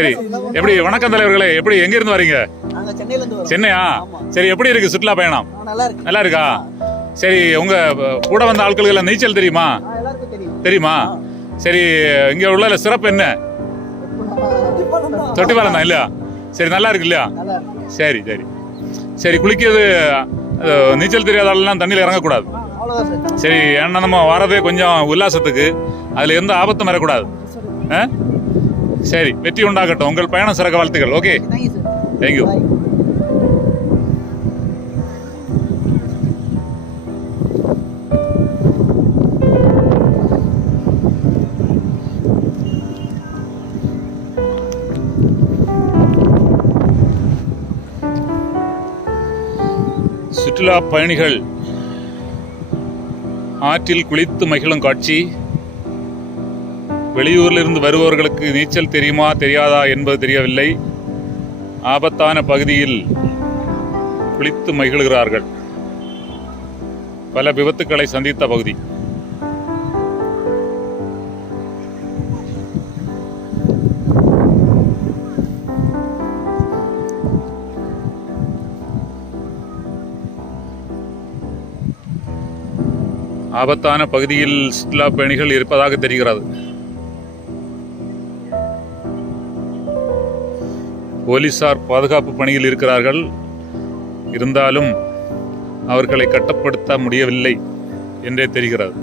சரி, எப்படி வணக்கம் தலைவர்களே, எப்படி எங்க இருந்து வரீங்க? சென்னையா? சரி, எப்படி இருக்கு சுற்றுலா பயணம்? நல்லா இருக்கா? சரி, உங்க கூட வந்த ஆட்களுக்கு நீச்சல் தெரியுமா? தெரியுமா? சரி, இங்க உள்ள சிறப்பு என்ன? தொட்டிப்பாலம் தான் இல்லையா? சரி, நல்லா இருக்கு இல்லையா? சரி சரி சரி, குளிக்கிறது நீச்சல் தெரியாத ஆளெல்லாம் தண்ணியில் இறங்கக்கூடாது. சரி, ஏன்னா நம்ம வரதே கொஞ்சம் உல்லாசத்துக்கு, அதுல எந்த ஆபத்தும் வரக்கூடாது. சரி, வெற்றி உண்டாகட்டும். உங்கள் பயணம் சிறக்க வாழ்த்துக்கள். Okay, thank you. சுற்றுலா பயணிகள் ஆற்றில் குளித்து மகிழும் காட்சி. வெளியூரில் இருந்து வருபவர்களுக்கு நீச்சல் தெரியுமா தெரியாதா என்பது தெரியவில்லை. ஆபத்தான பகுதியில் குளித்து மகிழ்கிறார்கள். பல விபத்துக்களை சந்தித்த பகுதி. ஆபத்தான பகுதியில் சுற்றுலா பயணிகள் இருப்பதாக தெரிகிறது. போலீசார் பாதுகாப்பு பணியில் இருக்கிறார்கள். இருந்தாலும் அவர்களை கட்டுப்படுத்த முடியவில்லை என்றே தெரிகிறது.